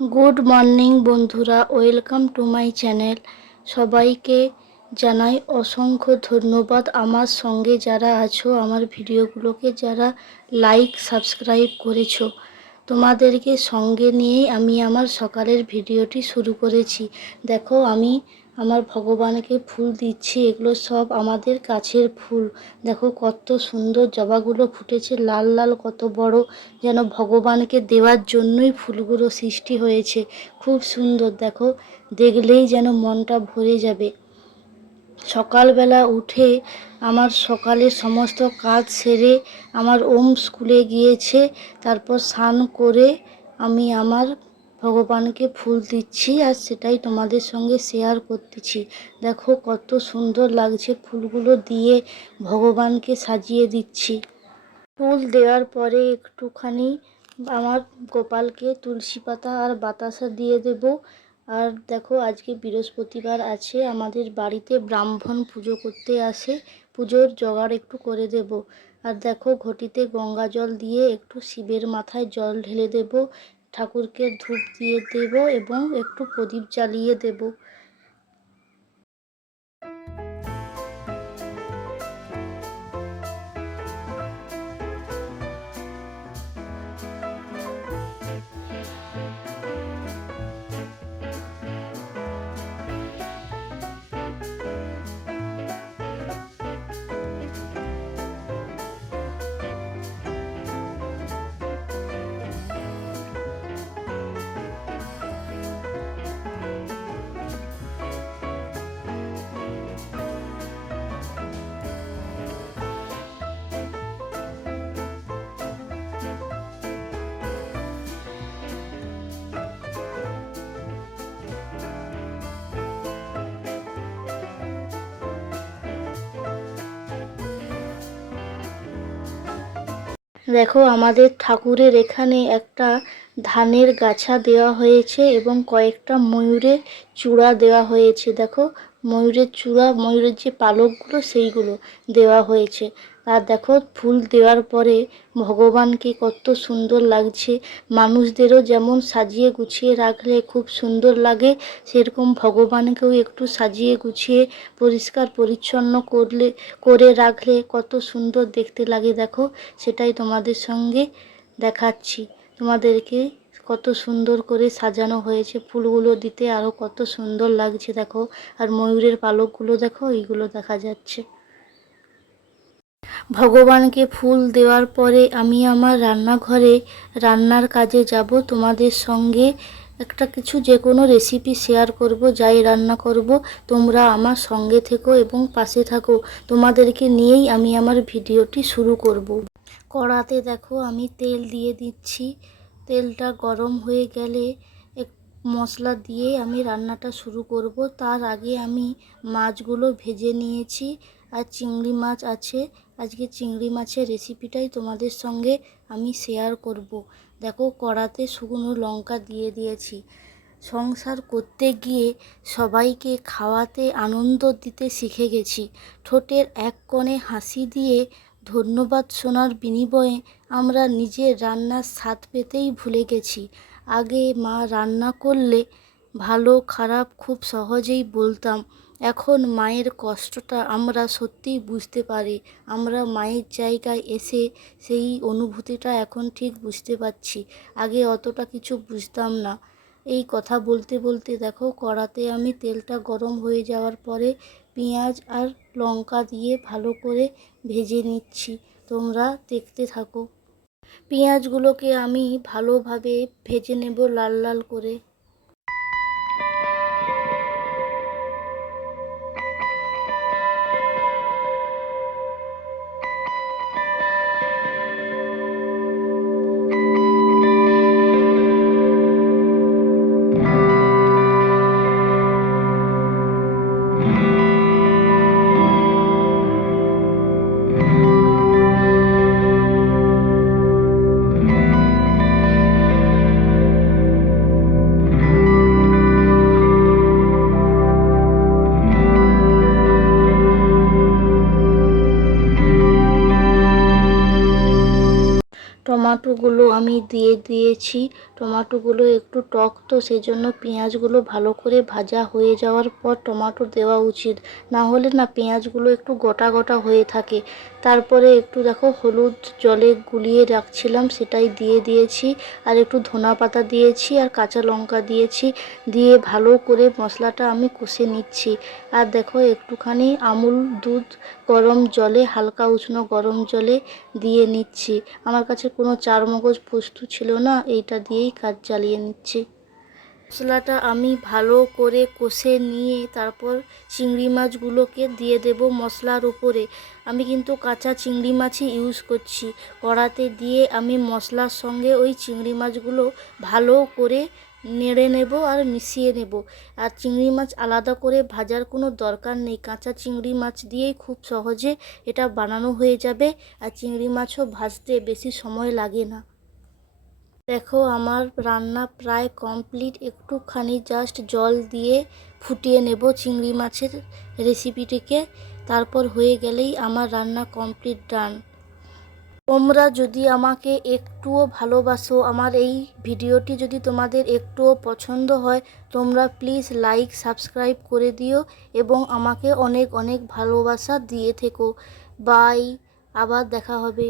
Good morning বন্ধুরা, welcome to my channel. সবাইকে জানাই অসংখ্য ধন্যবাদ। আমার সঙ্গে যারা আছো, আমার ভিডিওগুলোকে যারা লাইক সাবস্ক্রাইব করেছো, তোমাদেরকে সঙ্গে নিয়েই আমি আমার সকালের ভিডিওটি শুরু করেছি। দেখো, আমি আমার ভগবানকে ফুল দিচ্ছি। এগুলো সব আমাদের গাছের ফুল। দেখো কত সুন্দর জবাগুলো ফুটেছে, লাল লাল, কত বড়, যেন ভগবানকে দেওয়ার জন্যই ফুলগুলো সৃষ্টি হয়েছে। খুব সুন্দর, দেখো দেখলেই যেন মনটা ভরে যাবে। সকালবেলা উঠে আমার সকালের সমস্ত কাজ সেরে আমার স্কুলে গিয়েছে। তারপর স্নান করে আমি আমার ভগবানকে ফুল দিচ্ছি, আর সেটাই তোমাদের সঙ্গে শেয়ার করতেছি। দেখো কত সুন্দর লাগছে, ফুলগুলো দিয়ে ভগবানকে সাজিয়ে দিচ্ছি। ফুল দেওয়ার পরে একটুখানি আমার গোপালকে তুলসী পাতা আর বাতাসা দিয়ে দেব। আর দেখো, আজকে বৃহস্পতিবার আছে, আমাদের বাড়িতে ব্রাহ্মণ পুজো করতে আসে, পুজোর জোগাড় একটু করে দেব। আর দেখো, ঘটিতে গঙ্গা জল দিয়ে একটু শিবের মাথায় জল ঢেলে দেব, ঠাকুরকে ধূপ দিয়ে দেব এবং একটু প্রদীপ জ্বালিয়ে দেব। দেখো, আমাদের ঠাকুরের এখানে একটা ধানের গাছা দেওয়া হয়েছে এবং কয়েকটা ময়ূরের চূড়া দেওয়া হয়েছে। দেখো, ময়ূরের চূড়া, ময়ূরের যে পালকগুলো সেইগুলো দেওয়া হয়েছে। আর দেখো, ফুল দেওয়ার পরে ভগবানকে কত সুন্দর লাগছে। মানুষদেরও যেমন সাজিয়ে গুছিয়ে রাখলে খুব সুন্দর লাগে, সেরকম ভগবানকেও একটু সাজিয়ে গুছিয়ে পরিষ্কার পরিচ্ছন্ন করে রাখলে কত সুন্দর দেখতে লাগে। দেখো, সেটাই তোমাদের সঙ্গে দেখাচ্ছি। তোমাদেরকে কত সুন্দর করে সাজানো হয়েছে, ফুলগুলো দিতে আরও কত সুন্দর লাগছে। দেখো, আর ময়ূরের পালকগুলো দেখো, এইগুলো দেখা যাচ্ছে। ভগবানকে ফুল দেওয়ার পরে আমি আমার রান্নাঘরে রান্নার কাজে যাব। তোমাদের সঙ্গে একটা কিছু যে কোনো রেসিপি শেয়ার করব, যাই রান্না করব। তোমরা আমার সঙ্গে থেকো এবং পাশে থাকো। তোমাদেরকে নিয়েই আমি আমার ভিডিওটি শুরু করব। কড়াতে দেখো, আমি তেল দিয়ে দিচ্ছি। তেলটা গরম হয়ে গেলে মশলা দিয়ে আমি রান্নাটা শুরু করব। তার আগে আমি মাছগুলো ভেজে নিয়েছি, আর চিংড়ি মাছ আছে। আজকে চিংড়ি মাছের রেসিপিটাই তোমাদের সঙ্গে আমি শেয়ার করব। দেখো, কড়াতে শুকনো লঙ্কা দিয়ে দিয়েছি। সংসার করতে গিয়ে সবাইকে খাওয়াতে আনন্দ দিতে শিখে গেছি। ঠোঁটের এক কোণে হাসি দিয়ে ধন্যবাদ শোনার বিনিময়ে আমরা নিজের রান্নার স্বাদ পেতেই ভুলে গেছি। আগে মা রান্না করলে ভালো খারাপ খুব সহজেই বলতাম। এখন মায়ের কষ্টটা আমরা সত্যিই বুঝতে পারি। আমরা মায়ের জায়গায় এসে সেই অনুভূতিটা এখন ঠিক বুঝতে পারছি। আগে অতটা কিছু বুঝতাম না। এই কথা বলতে বলতে দেখো, কড়াতে আমি তেলটা গরম হয়ে যাওয়ার পরে পেঁয়াজ আর লঙ্কা দিয়ে ভালো করে ভেজে নিচ্ছি। তোমরা দেখতে থাকো। পেঁয়াজগুলোকে আমি ভালোভাবে ভেজে নেব, লাল লাল করে। টমেটোগুলো আমি দিয়ে দিয়েছি। টমেটোগুলো একটু টক তো সেই জন্য পেঁয়াজগুলো ভালো করে ভাজা হয়ে যাওয়ার পর টমেটো দেওয়া উচিত, না হলে না পেঁয়াজগুলো একটু গোটা গোটা হয়ে থাকে। তারপরে একটু দেখো হলুদ জলে গুলিয়ে রাখছিলাম সেটাই দিয়ে দিয়েছি, আর একটু ধনা পাতা দিয়েছি আর কাঁচা লঙ্কা দিয়েছি, দিয়ে ভালো করে মশলাটা আমি কষে নিচ্ছি। আর দেখো একটুখানি আমুল দুধ গরম জলে, হালকা উষ্ণ গরম জলে দিয়ে নিচ্ছি। আমার কাছে কোনো চারমগজ পোস্ত ছিল না, এইটা দিয়েই কাজ চালিয়ে নিচ্ছি। মশলাটা আমি ভালো করে কষে নিয়ে তারপর চিংড়ি মাছগুলোকে দিয়ে দেব মশলার উপরে। আমি কিন্তু কাঁচা চিংড়ি মাছই ইউজ করছি। কড়াতে দিয়ে আমি মশলার সঙ্গে ওই চিংড়ি মাছগুলো ভালো করে নেড়ে নেব আর মিশিয়ে নেব। আর চিংড়ি মাছ আলাদা করে ভাজার কোনো দরকার নেই, কাঁচা চিংড়ি মাছ দিয়েই খুব সহজে এটা বানানো হয়ে যাবে। আর চিংড়ি মাছও ভাজতে বেশি সময় লাগে না। দেখো আমার রান্না প্রায় কমপ্লিট, একটুখানি জাস্ট জল দিয়ে ফুটিয়ে নেব চিংড়ি মাছের রেসিপিটিকে, তারপর হয়ে গেলেই আমার রান্না কমপ্লিট ডান। তোমরা যদি আমাকে একটুও ভালোবাসো, আমার এই ভিডিওটি যদি তোমাদের একটুও পছন্দ হয়, তোমরা প্লিজ লাইক সাবস্ক্রাইব করে দিও এবং আমাকে অনেক অনেক ভালোবাসা দিয়ে থেকো। বাই, আবার দেখা হবে।